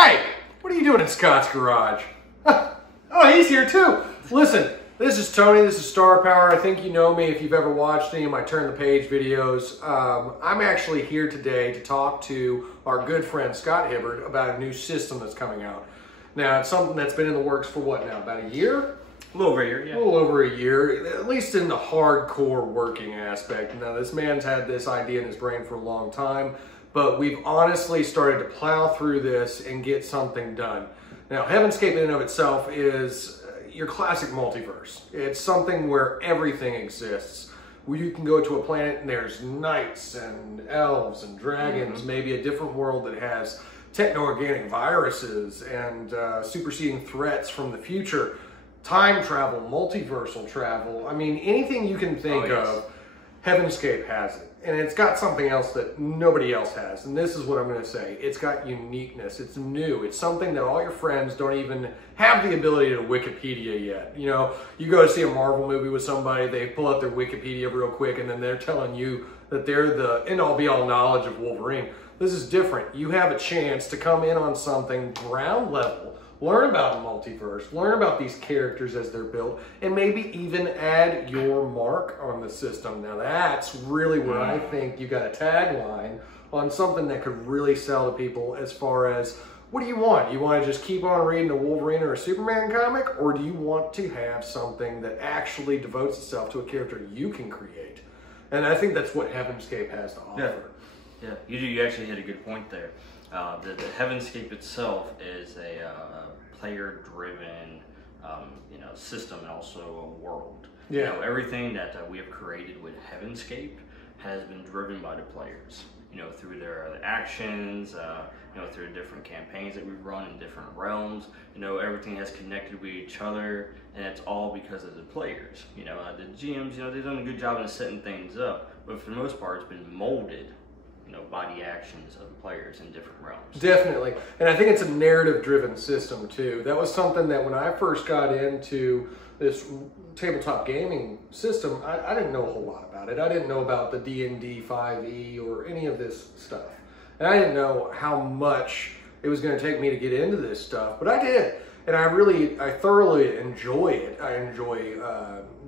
Hey, what are you doing in Scott's garage? Oh, he's here too. Listen, this is Tony. This is Star Power. I think you know me if you've ever watched any of my Turn the Page videos. I'm actually here today to talk to our good friend Scott Hibbard about a new system that's coming out. Now, it's something that's been in the works for what now, about a year? A little over a year, yeah. A little over a year, at least in the hardcore working aspect. Now, this man's had this idea in his brain for a long time, but we've honestly started to plow through this and get something done. Now, Heavenscape in and of itself is your classic multiverse. It's something where everything exists. Where you can go to a planet and there's knights and elves and dragons, maybe a different world that has techno-organic viruses and superseding threats from the future. Time travel, multiversal travel. I mean, anything you can think of, Heavenscape has it. And it's got something else that nobody else has. And this is what I'm going to say. It's got uniqueness. It's new. It's something that all your friends don't even have the ability to Wikipedia yet. You know, you go to see a Marvel movie with somebody, they pull up their Wikipedia real quick, and then they're telling you that they're the end-all be-all knowledge of Wolverine. This is different. You have a chance to come in on something ground level, learn about the multiverse, learn about these characters as they're built, and maybe even add your mark on the system. Now that's really where I think you got a tagline on something that could really sell to people as far as, what do you want? You want to just keep on reading a Wolverine or a Superman comic, or do you want to have something that actually devotes itself to a character you can create? And I think that's what Heavenscape has to offer. Yeah, you actually hit a good point there. The Heavenscape itself is a player-driven, system and also a world. Yeah. You know, everything that we have created with Heavenscape has been driven by the players. You know, through their actions, through different campaigns that we run in different realms. You know, everything has connected with each other, and it's all because of the players. You know, the GMs, they've done a good job in setting things up, but for the most part, it's been molded, by the actions of the players in different realms. Definitely. And I think it's a narrative-driven system, too. That was something that when I first got into this tabletop gaming system, I didn't know a whole lot about it. I didn't know about the D&D 5e or any of this stuff. And I didn't know how much it was going to take me to get into this stuff, but I did. And I thoroughly enjoy it. I enjoy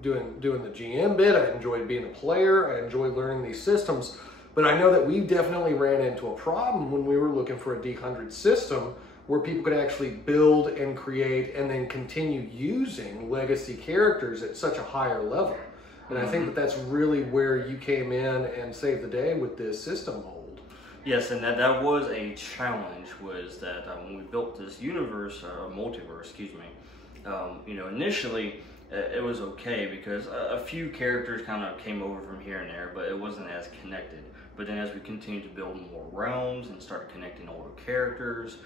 doing the GM bit. I enjoy being a player. I enjoy learning these systems. But I know that we definitely ran into a problem when we were looking for a D100 system where people could actually build and create and then continue using legacy characters at such a higher level. And I think that that's really where you came in and saved the day with this system mold. Yes, and that was a challenge, was that when we built this universe, multiverse, excuse me, initially it was okay because a few characters kind of came over from here and there, but it wasn't as connected. But then as we continued to build more realms and started connecting older characters,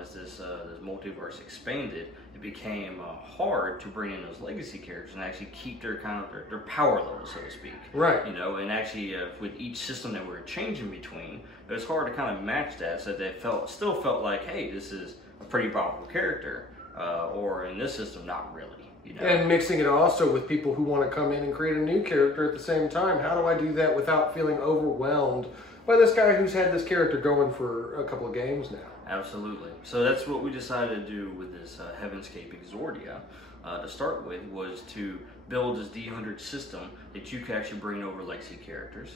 as this multiverse expanded, it became hard to bring in those legacy characters and actually keep their their power level, so to speak. Right. And actually with each system that we were changing between, it was hard to kind of match that, so they still felt like, hey, this is a pretty powerful character, or in this system, not really. And mixing it also with people who want to come in and create a new character at the same time. How do I do that without feeling overwhelmed by this guy who's had this character going for a couple of games now? Absolutely. So that's what we decided to do with this Heavenscape Exordia to start with, was to build this D100 system that you could actually bring over legacy characters.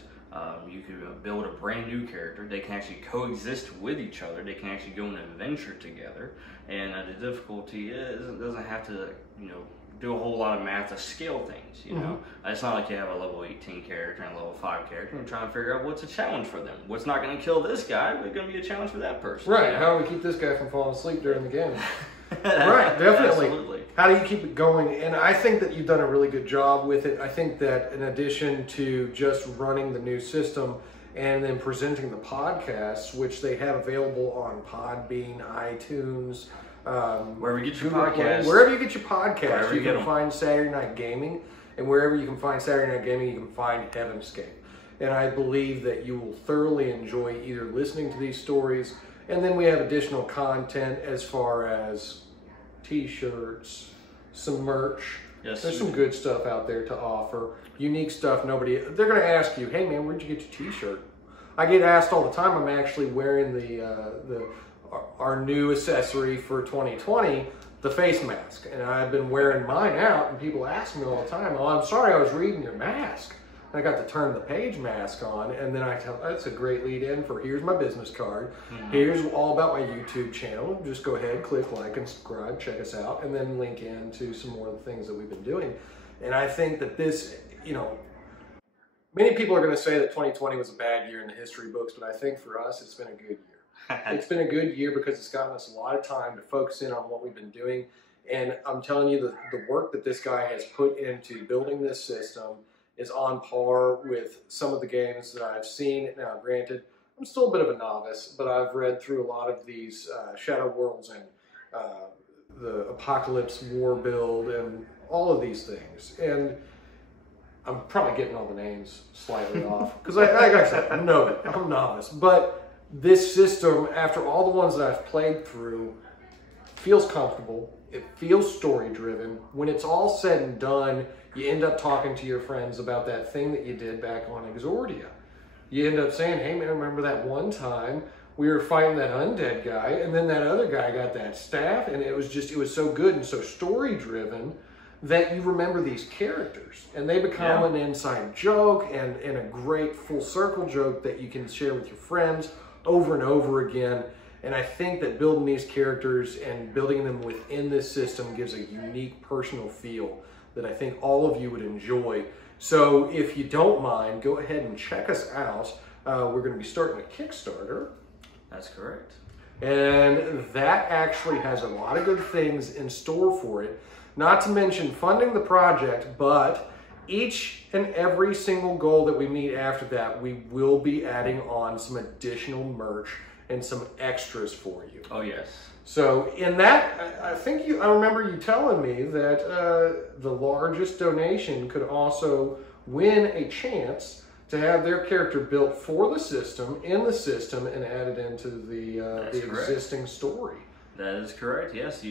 You could build a brand new character. They can actually coexist with each other. They can actually go on an adventure together. And the difficulty is it doesn't have to, do a whole lot of math to scale things, It's not like you have a level 18 character and a level 5 character and trying to figure out what's a challenge for them. What's not going to kill this guy, but going to be a challenge for that person. Right. How do we keep this guy from falling asleep during the game? Right, definitely. Absolutely. How do you keep it going? And I think that you've done a really good job with it. I think that in addition to just running the new system and then presenting the podcasts, which they have available on Podbean, iTunes, wherever you get your podcast. Wherever you get your podcast, you can find Saturday Night Gaming. And wherever you can find Saturday Night Gaming, you can find Heavenscape. And I believe that you will thoroughly enjoy either listening to these stories, and then we have additional content as far as t-shirts, some merch. Yes. There's some good stuff out there to offer. Unique stuff. They're going to ask you, hey man, where'd you get your t-shirt? I get asked all the time. I'm actually wearing the our new accessory for 2020, the face mask. And I've been wearing mine out, and people ask me all the time, oh, I'm sorry, I was reading your mask. I got to turn the page mask on, and then I tell, that's a great lead in for here's my business card. Here's all about my YouTube channel. Just go ahead, click like and subscribe, check us out, and then link into some more of the things that we've been doing. And I think that this, you know, many people are going to say that 2020 was a bad year in the history books, but I think for us, it's been a good year. It's been a good year because it's gotten us a lot of time to focus in on what we've been doing. And I'm telling you, the work that this guy has put into building this system is on par with some of the games that I've seen. Now, granted, I'm still a bit of a novice, but I've read through a lot of these Shadow Worlds and the Apocalypse War build and all of these things. And I'm probably getting all the names slightly off because, like I said, I'm novice. But this system, after all the ones that I've played through, feels comfortable. It feels story-driven. When it's all said and done, you end up talking to your friends about that thing that you did back on Exordia. You end up saying, hey man, remember that one time we were fighting that undead guy, and then that other guy got that staff, and it was so good and so story-driven that you remember these characters. And they become an inside joke and a great full circle joke that you can share with your friends over and over again. And I think that building these characters and building them within this system gives a unique personal feel that I think all of you would enjoy. So if you don't mind, go ahead and check us out. We're going to be starting a Kickstarter. That's correct. And that actually has a lot of good things in store for it. Not to mention funding the project, but each and every single goal that we meet after that, we will be adding on some additional merch and some extras for you. Oh, yes. So in that, I remember you telling me that the largest donation could also win a chance to have their character built for the system, in the system, and added into the existing story. That is correct, yes.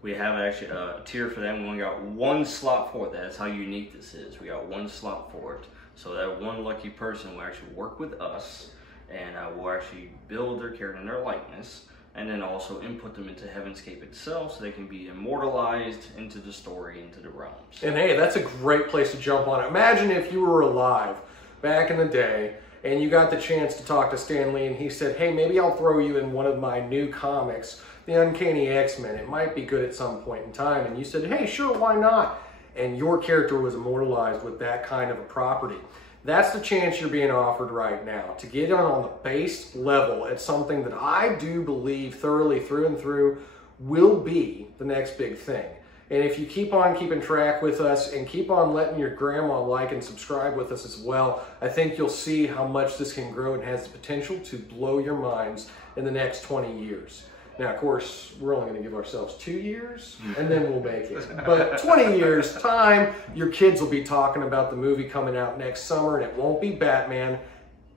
We have actually a tier for them. We only got one slot for it. That's how unique this is. We got one slot for it. So that one lucky person will actually work with us, and we'll actually build their character and their likeness, and then also input them into Heavenscape itself so they can be immortalized into the story, into the realms. And hey, that's a great place to jump on. Imagine if you were alive back in the day and you got the chance to talk to Stan Lee and he said, hey, maybe I'll throw you in one of my new comics, The Uncanny X-Men. It might be good at some point in time. And you said, hey, sure, why not? And your character was immortalized with that kind of a property. That's the chance you're being offered right now, to get on the base level at something that I do believe thoroughly through and through will be the next big thing. And if you keep on keeping track with us and keep on letting your grandma like and subscribe with us as well, I think you'll see how much this can grow and has the potential to blow your minds in the next 20 years. Now, of course, we're only going to give ourselves 2 years, and then we'll make it. But 20 years' time, your kids will be talking about the movie coming out next summer, and it won't be Batman,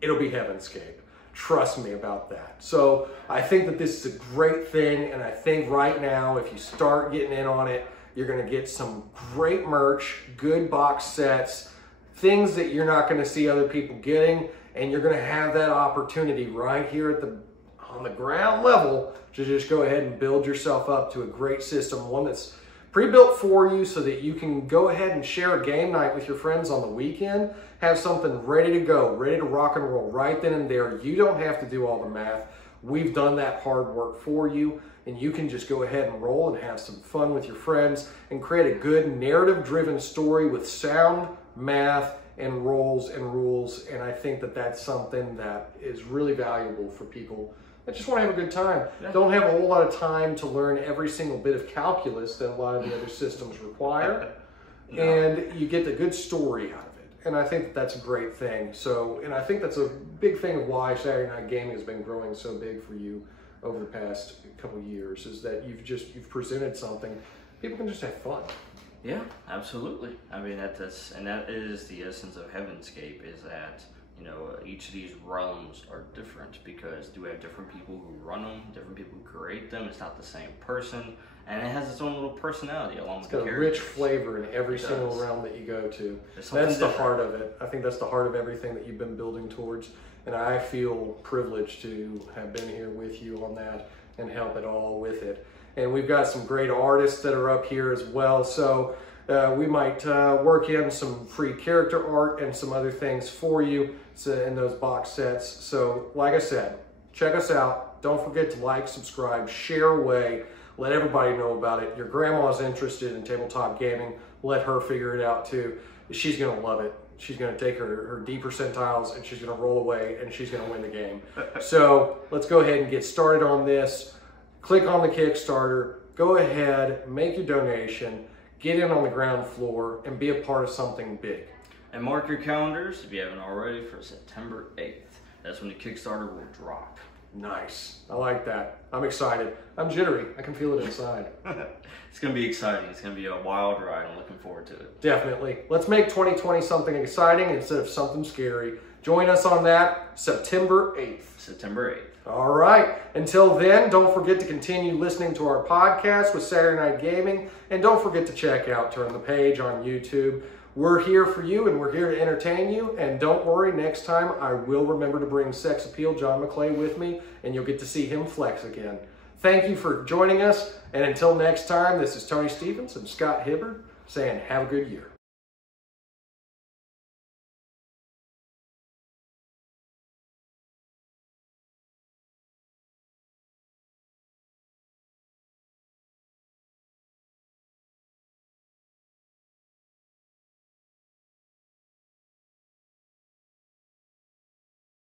it'll be Heavenscape. Trust me about that. So I think that this is a great thing, and I think right now, if you start getting in on it, you're going to get some great merch, good box sets, things that you're not going to see other people getting, and you're going to have that opportunity right here at on the ground level to just go ahead and build yourself up to a great system, one that's pre-built for you so that you can go ahead and share a game night with your friends on the weekend, have something ready to go, ready to rock and roll right then and there. You don't have to do all the math. We've done that hard work for you, and you can just go ahead and roll and have some fun with your friends and create a good narrative-driven story with sound, math, and roles and rules. And I think that that's something that is really valuable for people that just want to have a good time. Yeah. Don't have a whole lot of time to learn every single bit of calculus that a lot of the other systems require. No. And you get the good story out of it. And I think that that's a great thing. So, and I think that's a big thing of why Saturday Night Gaming has been growing so big for you over the past couple of years, is that you've presented something people can just have fun. Yeah, absolutely. I mean, that is the essence of Heavenscape, is that, you know, each of these realms are different because we have different people who run them, different people who create them. It's not the same person, and it has its own little personality along with the characters. It's got a rich flavor in every single realm that you go to. That's the heart of it. I think that's the heart of everything that you've been building towards. And I feel privileged to have been here with you on that and help it all with it. And we've got some great artists that are up here as well. So we might work in some free character art and some other things for you in those box sets. So like I said, check us out. Don't forget to like, subscribe, share away. Let everybody know about it. Your grandma's interested in tabletop gaming. Let her figure it out too. She's going to love it. She's going to take her D percentiles and she's going to roll away and she's going to win the game. So let's go ahead and get started on this. Click on the Kickstarter. Go ahead, make your donation, get in on the ground floor, and be a part of something big. And mark your calendars, if you haven't already, for September 8th. That's when the Kickstarter will drop. Nice. I like that. I'm excited. I'm jittery. I can feel it inside. It's going to be exciting. It's going to be a wild ride. I'm looking forward to it. Definitely. Let's make 2020 something exciting instead of something scary. Join us on that September 8th. September 8th. All right. Until then, don't forget to continue listening to our podcast with Saturday Night Gaming. And don't forget to check out Turn the Page on YouTube. We're here for you and we're here to entertain you. And don't worry, next time I will remember to bring Sex Appeal John McClay with me and you'll get to see him flex again. Thank you for joining us. And until next time, this is Tony Stevens and Scott Hibbard saying have a good year.